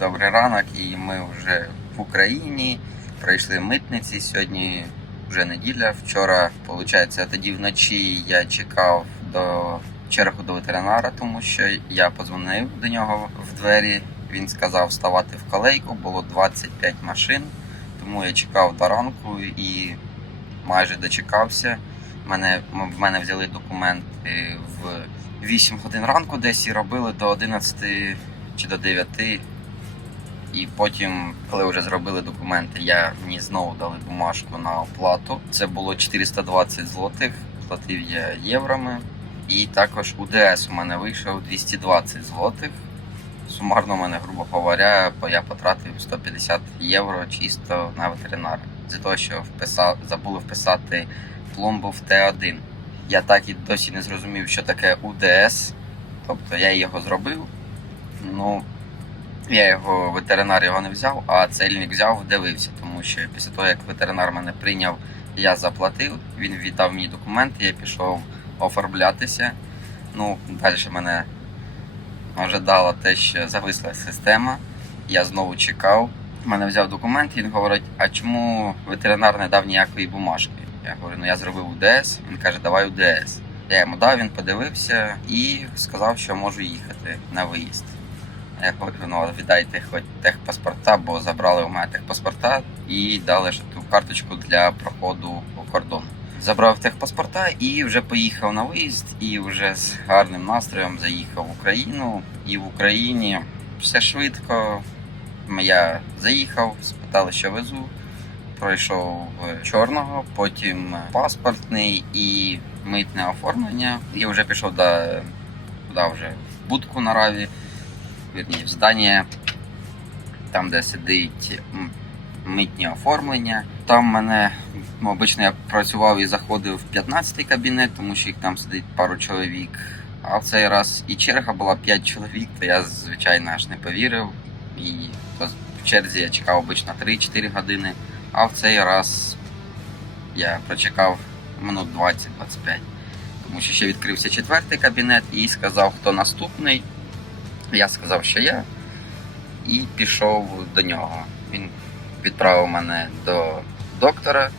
добрий ранок, і ми вже в Україні. Пройшли митниці. Сьогодні вже неділя. Вчора, виходить, тоді вночі я чекав до чергу до ветеринара, тому що я подзвонив до нього в двері. Він сказав вставати в колейку. Було 25 машин, тому я чекав до ранку і майже дочекався. Мене, в мене взяли документи в 8 годин ранку десь і робили до 11 чи до 9. І потім, коли вже зробили документи, я мені знову дали бумажку на оплату. Це було 420 злотих, платив я євроми. І також УДС у мене вийшов 220 злотих. Сумарно у мене, грубо говоря, я потратив 150 євро чисто на ветеринара. За того, що вписав, забули вписати пломбу в Т1. Я так і досі не зрозумів, що таке УДС. Тобто я його зробив. Ну, я його, ветеринар його не взяв, а цельник взяв, дивився, тому що після того, як ветеринар мене прийняв, я заплатив, він віддав мені документи, я пішов оформлятися. Ну, далі мене ожидало те, що зависла система. Я знову чекав. Мене взяв документ, він говорить, а чому ветеринар не дав ніякої бумажки? Я говорю, ну я зробив УДС. Він каже, давай УДС. Я йому дав, він подивився і сказав, що можу їхати на виїзд. Я говорю, ну віддайте хоч техпаспорта, бо забрали у мене техпаспорта і дали ще ту карточку для проходу кордону. Забрав техпаспорта і вже поїхав на виїзд, і вже з гарним настроєм заїхав в Україну. І в Україні все швидко. Я заїхав, спитали, що везу. Пройшов чорного, потім паспортний і митне оформлення. І вже пішов до туди вже в будку на раві, вірні, в здання, там, де сидить митні оформлення. Там мене ну, обично я працював і заходив в 15-й кабінет, тому що їх там сидить пару чоловік. А в цей раз і черга була 5 чоловік, то я, звичайно, аж не повірив. І в черзі я чекав обично 3-4 години, а в цей раз я прочекав минут 20-25. Тому що ще відкрився четвертий кабінет і сказав, хто наступний. Я сказав, що я, і пішов до нього. Він відправив мене до доктора.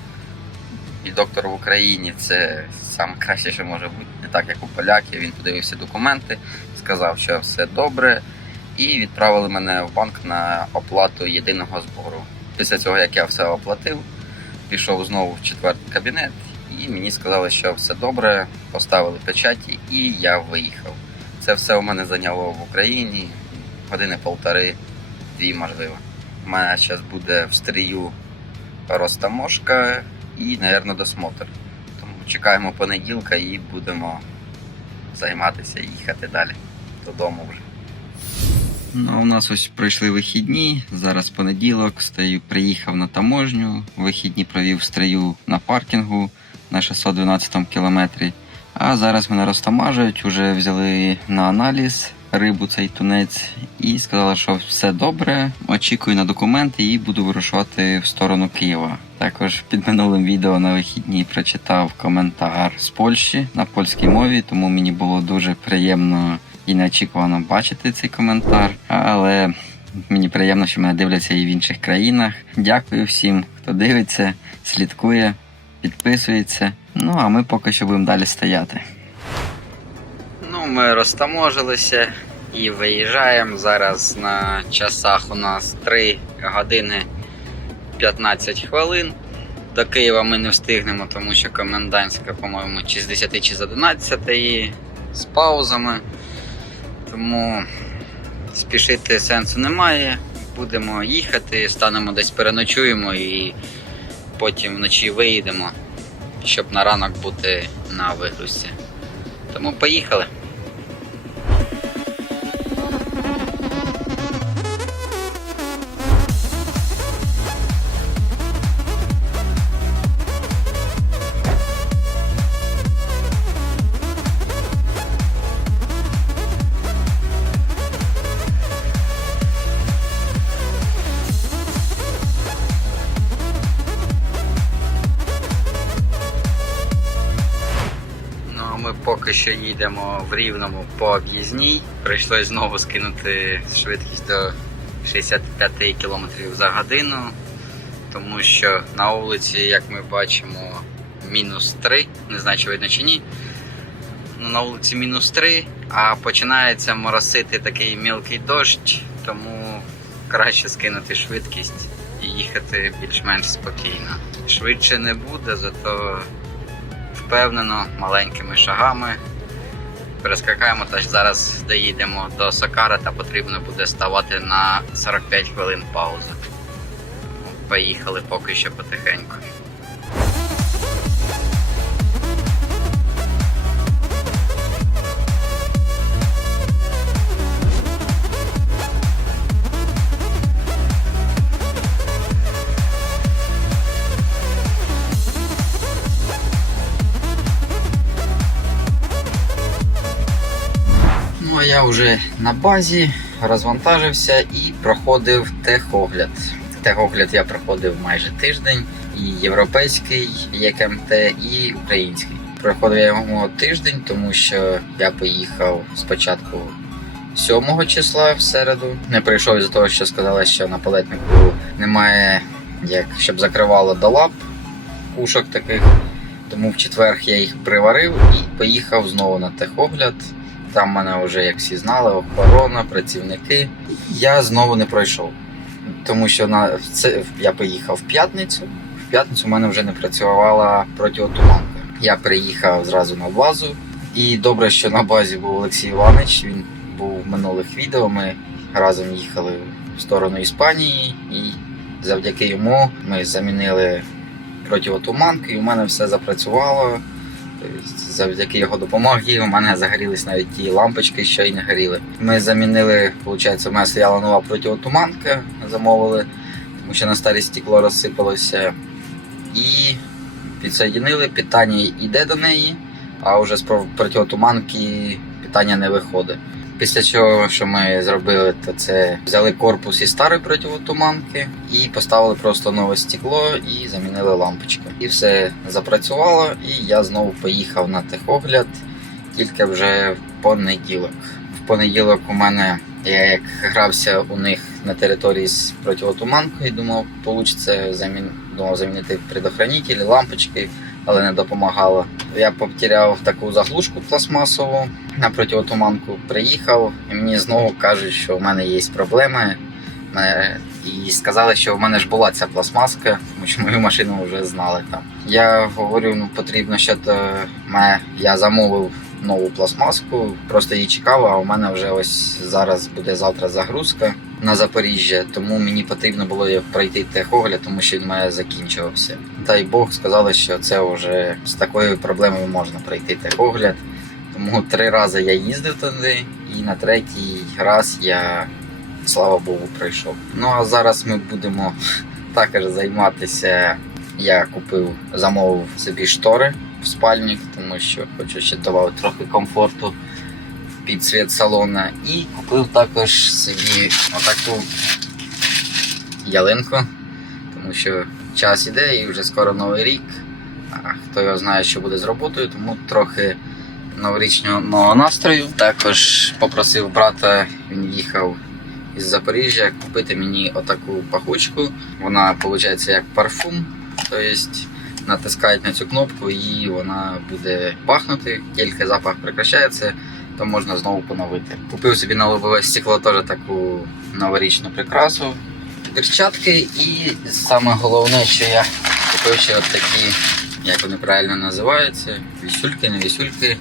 І доктор в Україні це саме краще, що може бути, не так як у поляків. Він подивився документи, сказав, що все добре, і відправили мене в банк на оплату єдиного збору. Після цього, як я все оплатив, пішов знову в четвертий кабінет, і мені сказали, що все добре, поставили печаті, і я виїхав. Це все у мене зайняло в Україні години полтори, дві можливо. У мене зараз буде в стрію розтаможка і, мабуть, досмотр. Тому чекаємо понеділка і будемо займатися їхати далі додому вже. Ну, у нас ось пройшли вихідні. Зараз понеділок. Стою, приїхав на таможню. Вихідні провів в стрию на паркінгу на 612 кілометрі. А зараз мене розтамажують, вже взяли на аналіз рибу цей тунець і сказали, що все добре. Очікую на документи і буду вирушувати в сторону Києва. Також під минулим відео на вихідні прочитав коментар з Польщі на польській мові, тому мені було дуже приємно і неочікувано бачити цей коментар. Але мені приємно, що мене дивляться і в інших країнах. Дякую всім, хто дивиться, слідкує, підписується. Ну а ми поки що будемо далі стояти. Ну, ми розтаможилися і виїжджаємо. Зараз на часах у нас 3 години 15 хвилин. До Києва ми не встигнемо, тому що комендантська, по-моєму, чи з 10 чи з 11 з паузами. Тому спішити сенсу немає. Будемо їхати, станемо десь переночуємо і потім вночі виїдемо, щоб на ранок бути на вигрузці. Тому поїхали. Поки що їдемо в рівному по об'їзній. Прийшлось знову скинути швидкість до 65 км за годину, тому що на вулиці, як ми бачимо, мінус 3, не знаю, чи видно чи ні. Ну, на вулиці мінус 3, а починається моросити такий мілкий дощ, тому краще скинути швидкість і їхати більш-менш спокійно. Швидше не буде, зато впевнено, маленькими шагами. Перескакаємо, та зараз доїдемо до Сакара та потрібно буде ставати на 45 хвилин паузи. Поїхали поки що потихеньку. Ну я вже на базі розвантажився і проходив техогляд. Техогляд я проходив майже тиждень, і європейський ЄКМТ, і український. Проходив я його тиждень, тому що я поїхав спочатку 7 числа в середу. Не прийшов із-за того, що сказали, що на палетнику немає як щоб закривало до лап кушок таких. Тому в четвер я їх приварив і поїхав знову на техогляд. Там мене вже, як всі знали, охорона, працівники. Я знову не пройшов. Тому що на це я поїхав в п'ятницю. В п'ятницю в мене вже не працювала протиотуманка. Я приїхав зразу на базу. І добре, що на базі був Олексій Іванович. Він був в минулих відео. Ми разом їхали в сторону Іспанії, і завдяки йому ми замінили протиотуманку, і в мене все запрацювало. Завдяки його допомогі у мене загорілись навіть ті лампочки, що й не горіли. Ми замінили, виходить, у мене стояла нова протиотуманка, замовили, тому що на старі стекло розсипалося. І підсоєдинили, питання йде до неї, а вже з про- протиотуманки питання не виходить. Після цього, що ми зробили, то це взяли корпус із старої противотуманки і поставили просто нове стекло і замінили лампочки. І все запрацювало, і я знову поїхав на техогляд тільки вже в понеділок. В понеділок у мене я як грався у них на території з противотуманкою, думав, вийде замін... думав замінити предохранителі, лампочки, але не допомагало. Я потеряв таку заглушку пластмасову на протиотуманку. Приїхав, і мені знову кажуть, що в мене є проблеми. І сказали, що в мене ж була ця пластмаска, тому що мою машину вже знали там. Я говорю, ну потрібно ще я замовив нову пластмаску, просто її чекав, а у мене вже ось зараз буде завтра загрузка на Запоріжжя, тому мені потрібно було пройти техогляд, тому що він має закінчувався. Дай Бог сказали, що це вже з такою проблемою можна пройти техогляд. Тому три рази я їздив туди, і на третій раз я, слава Богу, пройшов. Ну а зараз ми будемо також займатися. Я купив, замовив собі штори в спальник, тому що хочу ще додати трохи комфорту під світ салона. І купив також собі отаку ялинку, тому що час іде і вже скоро новий рік. Хто його знає, що буде з роботою, тому трохи новорічного настрою. Також попросив брата, він їхав із Запоріжжя купити мені отаку пахучку. Вона виходить як парфум. Тобто натискають на цю кнопку і вона буде пахнути. Тільки запах прекращається, то можна знову поновити. Купив собі на лобове стекло теж таку новорічну прикрасу. Перчатки і саме головне, що я купив ще от такі, як вони правильно називаються, вісюльки, не вісюльки,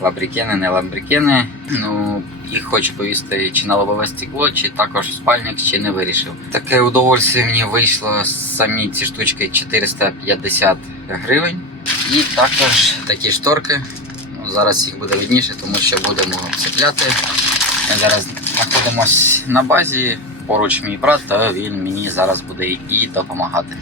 лабрикени, не лабрикени. Ну, їх хочу повісти чи на лобове стекло, чи також в спальник, чи не вирішив. Таке удовольствие мені вийшло самі ці штучки 450 гривень. І також такі шторки. Зараз їх буде видніше, тому що будемо цепляти. Ми зараз знаходимося на базі. Поруч мій брат, та він мені зараз буде і допомагати.